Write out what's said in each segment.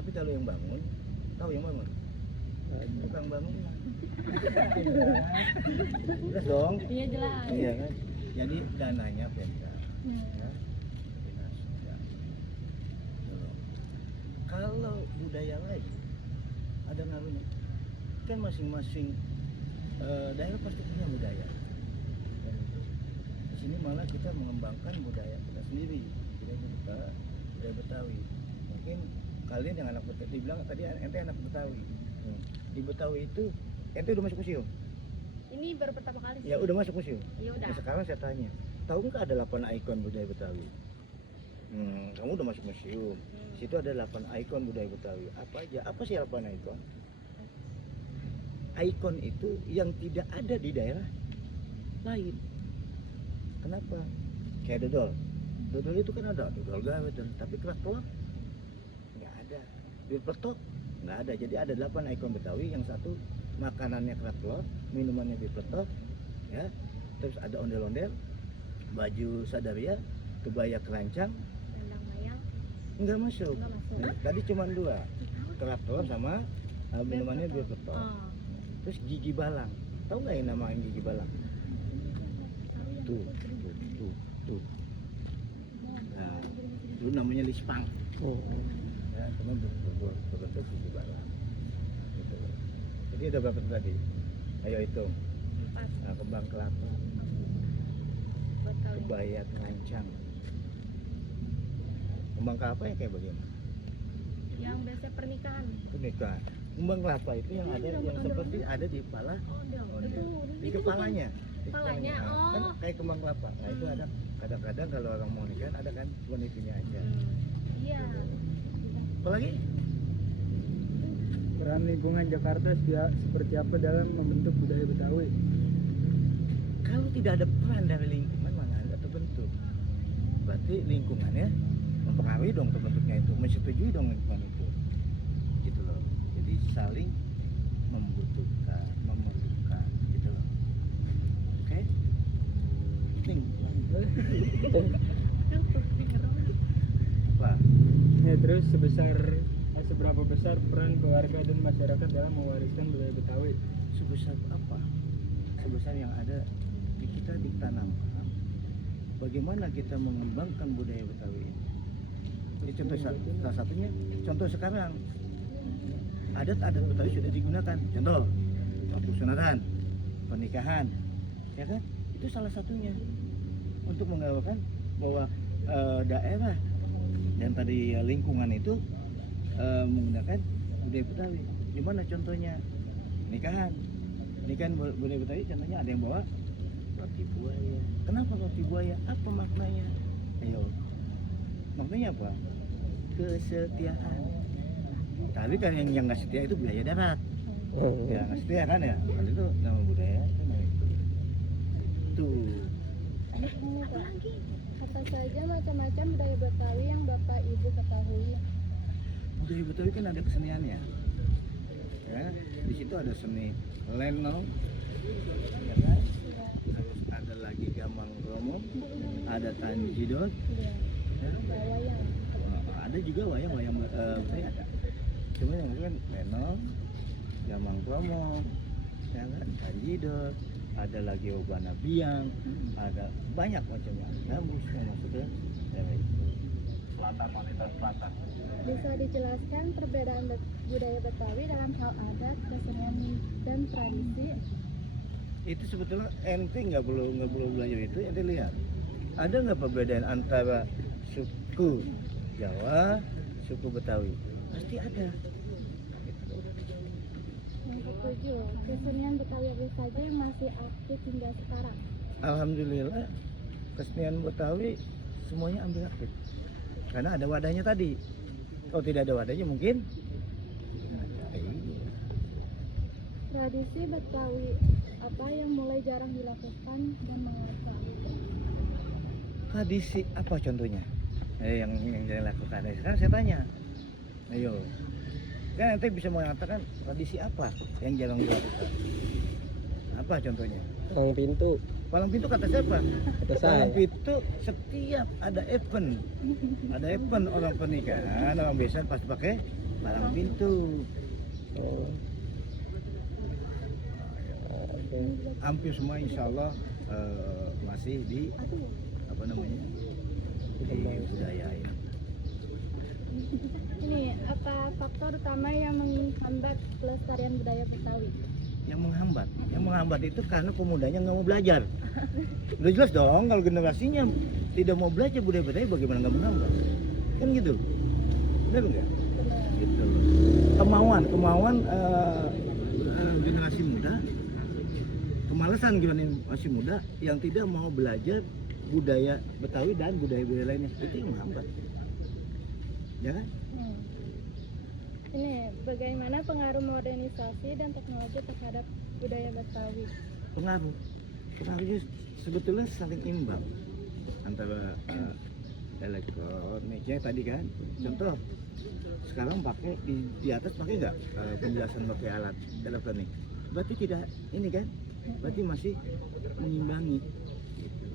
Tapi kalau yang bangun, tahu yang bangun? Tukang bangunnya. Jelas dong? Iya jelas. Iya kan? Jadi dananya Pemda. Ya. Dinas, ya. Gitu. Kalau budaya lain ada ngaruhnya. Kan masing-masing daerah pasti punya budaya. Dan di sini malah kita mengembangkan budaya kita sendiri, budaya Betawi. Mungkin kalian yang anak Betawi, dibilang tadi ente anak Betawi. Di Betawi itu ente udah masuk museum? Ini baru pertama kali. Ya udah masuk museum. Ya udah. Nah, sekarang saya tanya, tahu nggak ada 8 ikon budaya Betawi? Kamu udah masuk museum. Situ ada 8 ikon budaya Betawi. Apa aja? Apa sih 8 ikon? Ikon itu yang tidak ada di daerah lain. Kenapa? Kayak dodol. Dodol itu kan ada dodol gawe, tapi kerak telur nggak ada. Bir peletok nggak ada. Jadi ada 8 ikon Betawi. Yang satu makanannya kerak telur, minumannya bir peletok, ya. Terus ada ondel-ondel, baju sadaria, kebaya kerancang, Dandang mayang. nggak masuk. Nggak masuk. Nah, tadi cuma 2, kerak telur sama minumannya bir peletok. Oh. Terus gigi balang, tahu nggak yang namanya gigi balang? Tuh. Nah, itu namanya lispang. Ya, cuma berbentuk gigi balang. Gitu. Jadi ada berapa tadi? Ayo hitung. 4. Nah, kembang kelapa, Betawi. kebaya kerancang. Kembang kelapa yang kayak bagaimana? Yang biasa pernikahan. Pernikahan. Kembang kelapa itu yang ada, yang seperti ada di kepala, Ondel. di kepalanya. Di Kepalanya, oh. Kan kayak kembang kelapa. Nah itu ada kadang-kadang kalau orang mau nikah ada kan cuma itunya aja. Iya. Apalagi Peran lingkungan Jakarta seperti apa dalam membentuk budaya Betawi? kalau tidak ada peran dari lingkungan mana nggak terbentuk. Berarti lingkungannya mempengaruhi dong terbentuknya itu, menyetujui dong lingkungan itu. Gitu loh. Jadi saling membutuhkan, memerlukan, gitu loh. Oke? Apa? Ya, terus seberapa besar peran keluarga dan masyarakat dalam mewariskan budaya Betawi? Sebesar apa? Sebesar yang ada di kita ditanamkan. Bagaimana kita mengembangkan budaya Betawi ini? Jadi contoh salah satunya, contoh sekarang adat-adat Betawi sudah digunakan. Contoh, waktu sunatan, pernikahan, ya kan? Itu salah satunya untuk menggambarkan bahwa daerah dan tadi lingkungan itu menggunakan budaya Betawi. Gimana contohnya? Nikahan budaya Betawi, contohnya ada yang bawa roti buaya. Kenapa roti buaya? Apa maknanya? Ayo, maknanya apa? Kesetiaan. Tapi kan yang nggak setia itu budaya darat. Ya nggak setia kan ya? Kan itu nama budaya itu nama itu. Tuh. Apalagi? Apa saja macam-macam budaya Betawi yang Bapak Ibu ketahui? Budaya Betawi kan ada keseniannya. Ya, di situ ada seni lenong, ya kan? Terus ada lagi gamang kromo, ada tanjidot, Iya. ya. Wayang. Ada juga wayang Betawi ada. Cuma yang kan lenong, gamang kromo, ya kan? Tanjidot, ada lagi obana biang, ada banyak macamnya. Gambus semua maksudnya. Ya, itu. Selatan. Bisa dijelaskan perbedaan budaya Betawi dalam hal adat, kesenian, dan tradisi? Itu sebetulnya ente nggak perlu belajar itu, ente lihat ada nggak perbedaan antara suku Jawa, suku Betawi? Pasti ada. Yang ketujuh, kesenian Betawi apa saja yang masih aktif hingga sekarang? Alhamdulillah kesenian Betawi semuanya ambil aktif karena ada wadahnya tadi. Kalau tidak ada wadahnya mungkin Tradisi Betawi apa yang mulai jarang dilakukan dan mengapa? tradisi apa contohnya? Yang saya lakukan. Sekarang saya tanya, ayo, kan nanti bisa mengatakan tradisi apa yang jarang dilakukan? Apa contohnya? Palang pintu kata siapa? Palang pintu setiap ada event orang pernikahan, orang biasa pasti pakai palang pintu. Oh. Oke. Hampir semua insya Allah masih di apa namanya dibudayain. Ini apa faktor utama yang menghambat pelestarian budaya Betawi? Yang menghambat itu karena pemudanya nggak mau belajar. Udah jelas dong kalau generasinya tidak mau belajar budaya Betawi, bagaimana nggak menghambat? Kan gitu, benar nggak? Gitu loh. Kemauan generasi muda, kemalasan generasi masih muda yang tidak mau belajar budaya Betawi dan budaya-budaya lainnya, itu yang menghambat. Ya kan? Ini bagaimana pengaruh modernisasi dan teknologi terhadap budaya Betawi? Pengaruhnya sebetulnya saling imbang antara elektroniknya tadi kan. Contoh sekarang pakai di atas pakai nggak penjelasan pakai alat elektronik, berarti tidak ini kan, berarti masih mengimbangi gitu.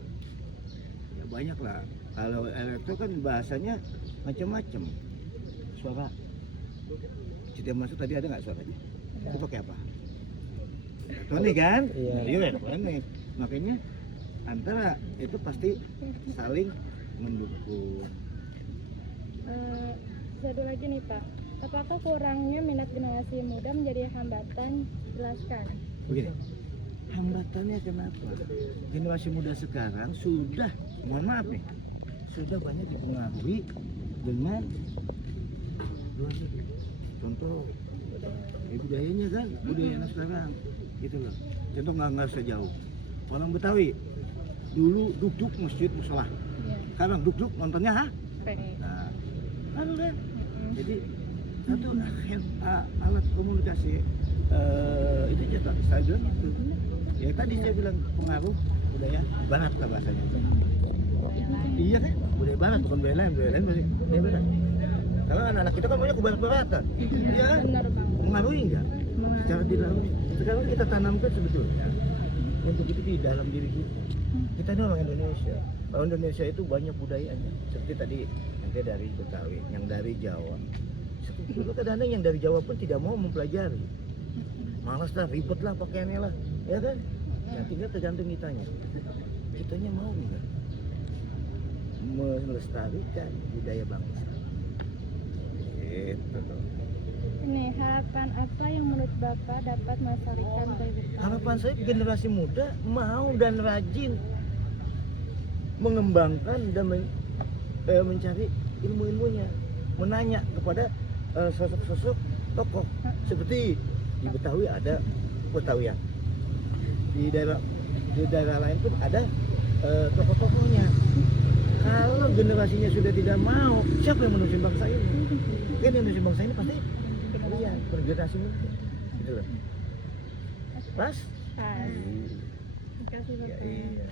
Ya banyak lah, kalau elektro kan bahasanya macam-macam, suara setiap masuk tadi ada nggak suaranya, itu pakai apa? Elektronik kan? Iya. Elektronik, makanya antara itu pasti saling mendukung. Satu lagi nih Pak, apakah kurangnya minat generasi muda menjadi hambatan? Jelaskan. Begini, hambatannya kenapa? Generasi muda sekarang sudah, mohon maaf nih, sudah banyak dipengaruhi dengan luar negeri. Contoh, budayanya kan, budayanya sekarang, gitu loh. Contoh nggak usah jauh. Orang Betawi dulu duduk masjid musola, Iya. sekarang duduk nontonnya Oke. Nah, lalu kan, jadi satu alat komunikasi itu cetak saya bilang itu. Ya tadi saya bilang pengaruh budaya barat lah bahasanya. Iya kan, budaya barat bukan budaya lain budaya barat. Kalau anak-anak kita kan banyak ke barat-baratan, iya kan? Benar Bang. Mengaruhi enggak? Secara tidak sekarang kita tanamkan sebetulnya untuk itu di dalam diri kita. Kita ini orang Indonesia. Orang Indonesia itu banyak budayanya. Seperti tadi yang dari Betawi, yang dari Jawa. Dulu kadang-kadang yang dari Jawa pun tidak mau mempelajari. Malas lah, ribet lah pakaiannya lah, ya kan? Nah, tinggal tergantung kitanya. Kitanya mau enggak melestarikan budaya bangsa. Gitu loh. Ini harapan apa yang menurut Bapak dapat melestarikan budaya Betawi? Harapan saya generasi muda mau dan rajin mengembangkan dan mencari ilmu-ilmunya, menanya kepada sosok-sosok tokoh. Seperti di Betawi ada Betawian, di daerah lain pun ada tokoh-tokohnya. Kalau generasinya sudah tidak mau, siapa yang menurusin bangsa ini? Kan yang menurusin bangsa ini pasti kalian, generasi muda. Gitu loh. Pas? Terima kasih Ya, Bapak. iya.